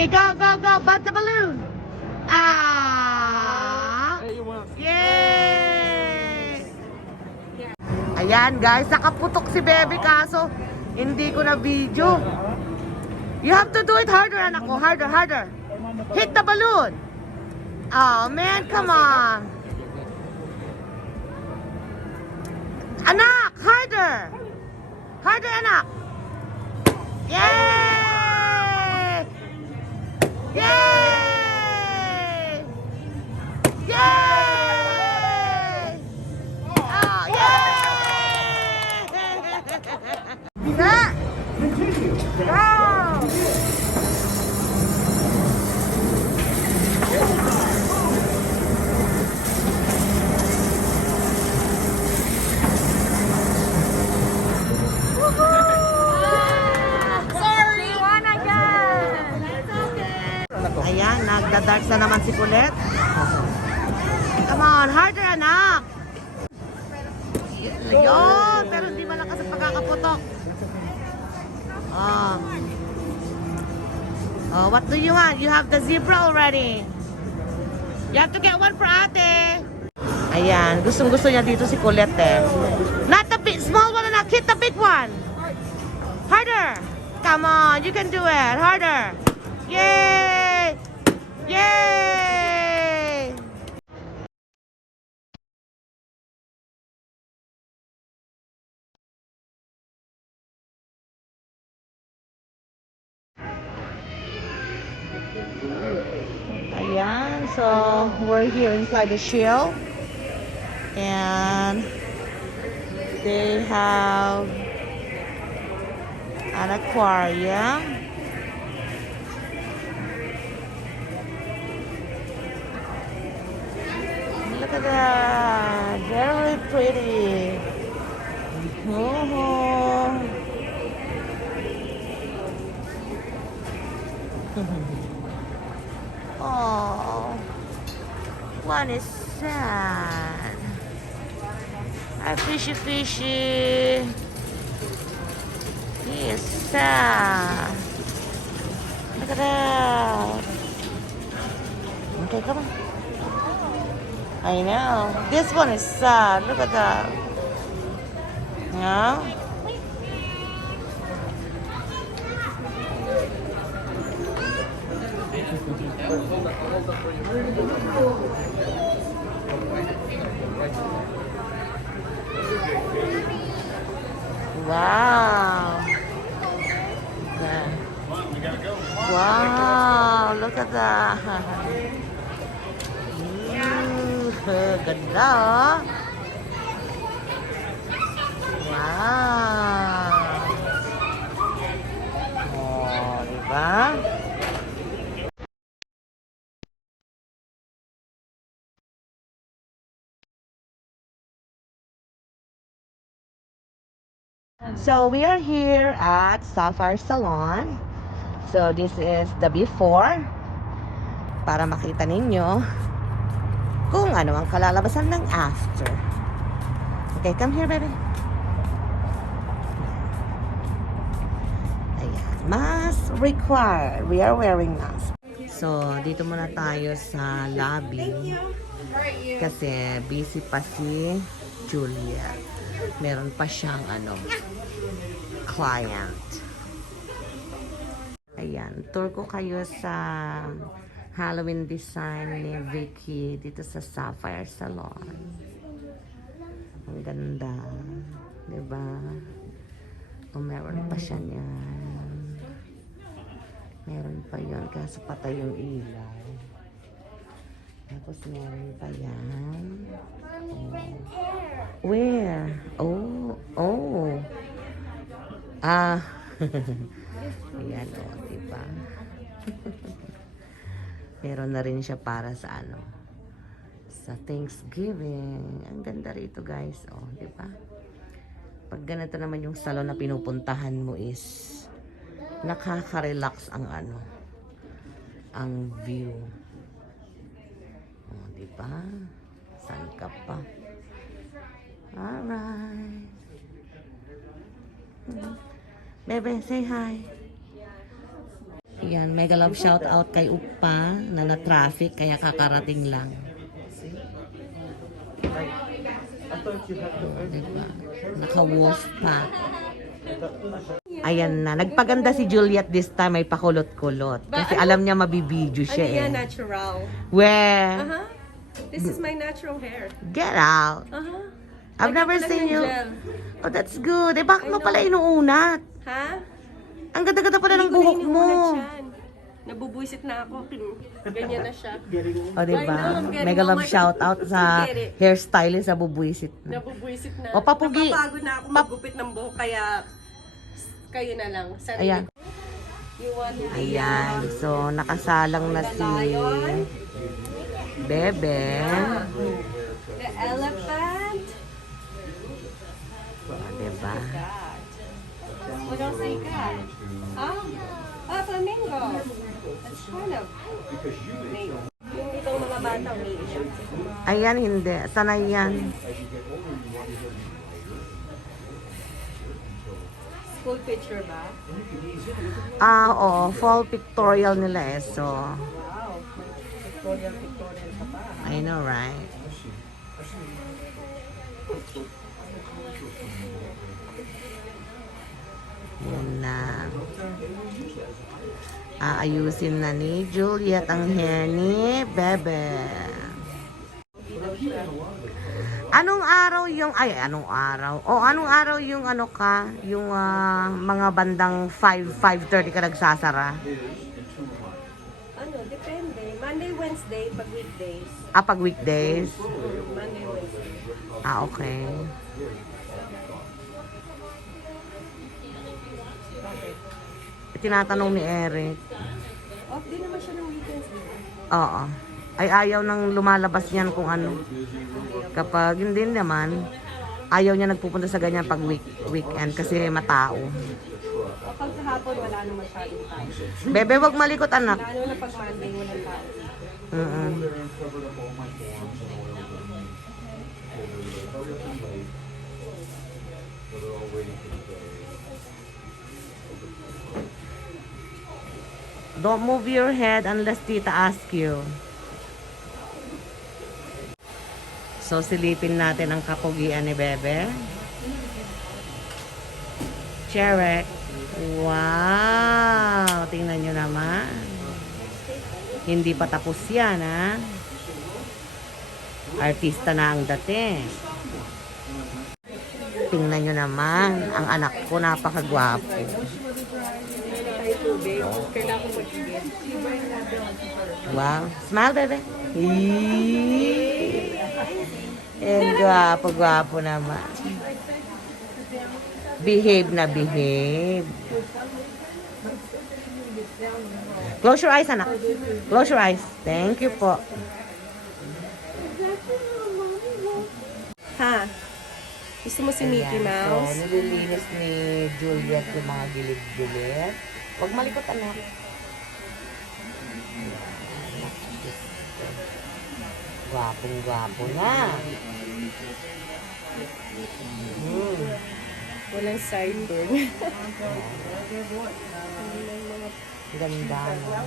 Okay, go, go, go. Bud the balloon. Ah! Yay! Ayan, guys. Nakaputok si Bebe kaso hindi ko na video. You have to do it harder, anak ko. Harder, harder. Hit the balloon. Oh, man. Come on. Anak, harder. Harder, anak. Yay! Yay! Yay! Oh, yay! Set! Go! Ayan, nagda-darts na naman si Colette. Come on, harder anak. Yun, pero hindi malakas ang pagkakaputok. Oh. Oh, what do you want? You have the zebra already. You have to get one for ate. Ayan, gustong-gusto niya dito si Colette eh. Not the big, small one anak, hit the big one. Harder. Come on, you can do it. Harder. Yay! Yay! Ayan, so we're here inside the shell and they have an aquarium. Look at that, very pretty. Oh. Oh, one is sad. Hi, fishy, fishy. He is sad. Look at that. Okay, come on. I know. This one is sad. Look at that. Yeah. Wow. Wow, look at that. Ganda, oh. Wow. Oh, diba? So we are here at Sapphire Salon. So this is the before para makita ninyo kung ano ang kalalabasan ng after. Okay, come here, baby. Ayan, mask required. We are wearing mask. So dito muna tayo sa lobby kasi busy pa si Julia. Meron pa siyang client. Ayan, tour ko kayo sa Halloween design ni Vicky dito sa Sapphire Salon. Ang ganda, diba? O meron pa siya niyan. Meron pa yun, kaso patay yung ilaw. Tapos meron pa yan. Oh. Where? Oh, oh. Ah. Ayan, oh, diba? Meron na rin siya para sa sa Thanksgiving. Ang ganda rito, guys. Oh, diba? Pag ganito naman yung salon na pinupuntahan mo is nakaka-relax ang ang view. Oh, diba? Saan ka pa? Alright. Bebe, say hi. Ayan, mega love shout out kay Upa na na-traffic kaya kakarating lang. Diba? Naka-wolf pa. Ayan na. Nagpaganda si Juliet this time. May pakulot-kulot. Kasi alam niya mabibidyo siya Ano yan, eh. natural. Where? This is my natural hair. Get out. I've never seen you. Oh, that's good. Eh, bakit mo pala inuunat? Ha? Ang ganda-ganda pala ng Hindi ko na buhok mo. inuulat yan. Nabubuisit na ako. Ganyan na siya. O, diba? I know, I'm getting Mega all love my- shout out sa Get it. hairstylist sa bubuisit na. Nabubuisit na. O, papugi. Napapagod na ako maggupit ng buhok, kaya kayo na lang. Sarili Ayan. ko. You want to be Ayan. So, nakasalang na si Bebe. the elephant? O, diba? What else I got? Flamingo. That's kind of male. Yung itong mga batang umiiyak. Ayan, hindi. Sanay yan. School picture ba? Oo. Fall pictorial nila eh. So, Wow. Pictorial ka pa. I know, right? Yan na. Aayusin na ni Juliet ang hair ni Bebe. Anong araw yung, ay, anong araw? O, anong araw yung ano ka? Yung mga bandang 5:30 ka nagsasara? Ano, depende. Monday, Wednesday, pag weekdays. Pag weekdays? Monday, Wednesday. Okay. Tinatanong ni Eric. Off din naman siya ng weekends, di ba? Oo. Ay ayaw nang lumalabas niyan kung ano. Kapag hindi naman, ayaw niya nagpupunta sa ganyan pag weekend kasi matao. Kapag kahapon, wala naman masyadong tao. Bebe, wag malikot anak. Lalo na pag Monday, walang tao. Mm-mm. Don't move your head unless tita ask you. So, silipin natin ang kapugian ni Bebe. Cherek. Wow! Tingnan nyo naman. Hindi pa tapos yan, ha? Artista na ang dating. Tingnan nyo naman. Ang anak ko napakagwapo. Tayo tubig. Kailangan ko mag-igit. Wow. Smile, Bebe. And gwapo naman. Behave na behave. Close your eyes, anak. Close your eyes. Thank you po. Ha? Gusto mo si Mickey Ayan. So, Mouse? nililinis ni Juliet yung mga gilid-gilid. Huwag malikot, anak. Gwapong-gwapo na. Walang sideburn. Ganda, no?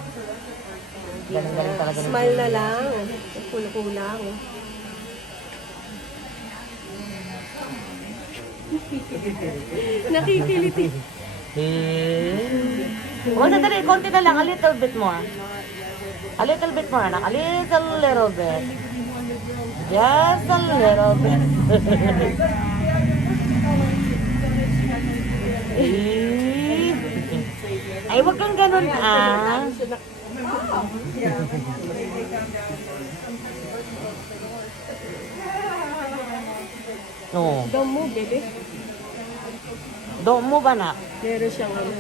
Galing-galing talaga. ni Smile na Juliet. lang. Kulang. Nakikiliti. Oh, sandali. Konti na lang. A little bit more. A little bit more, anak. A little bit. Just a little bit. Ay, wag kang ganun, ah. No. Don't move, baby. Don't move, anak. Meron siyang ano.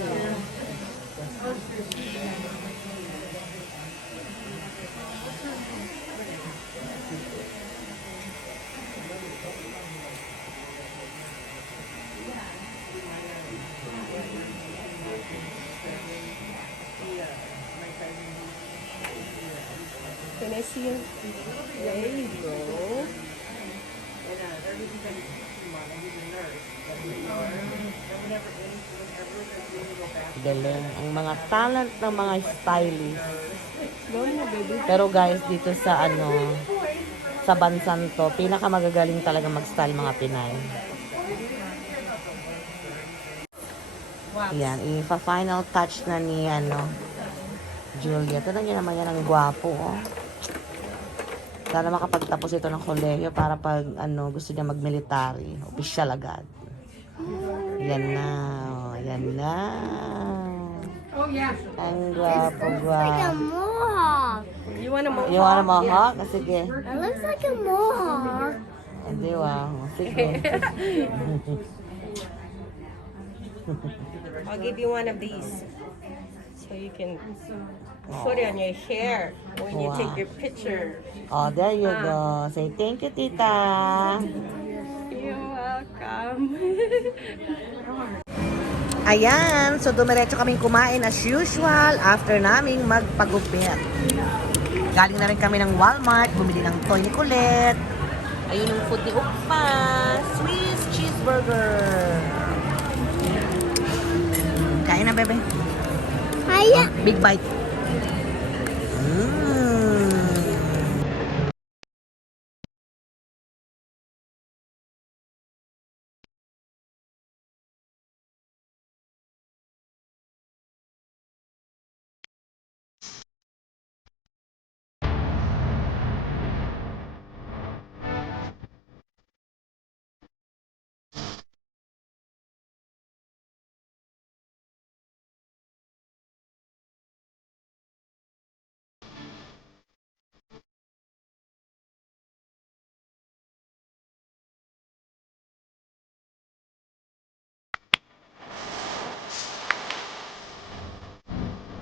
Can I see you? There you go. magbili. Ang mga talent ng mga stylist. Go na, baby. Pero guys, dito sa sa bansan to, pinakamagagaling talaga mag-style mga Pinay. Yan, ipa-final touch na ni Julia. Tignan niyo naman yan, ang gwapo, oh. Sana makapagtapos ito ng kolehiyo para pag gusto niya mag-military, official agad. Yan na, oh, yan na. Oh, yeah. Ang gwapo, Like a gwapo. mohawk. You want a mohawk? You want a mohawk? Sige. It looks like a mohawk. Hindi, wow. Sige. I'll give you one of these. So you can put it on your hair when you Wow. take your picture. Oh, there you go. Say thank you, tita. You're welcome. Ayan, so dumiretso kaming kumain as usual after naming magpagupit. Galing na rin kami ng Walmart, bumili ng toy ni Colette. Ayun yung food ni Ukpa, Swiss cheeseburger. Kain na, bebe. Hiya. Big bite.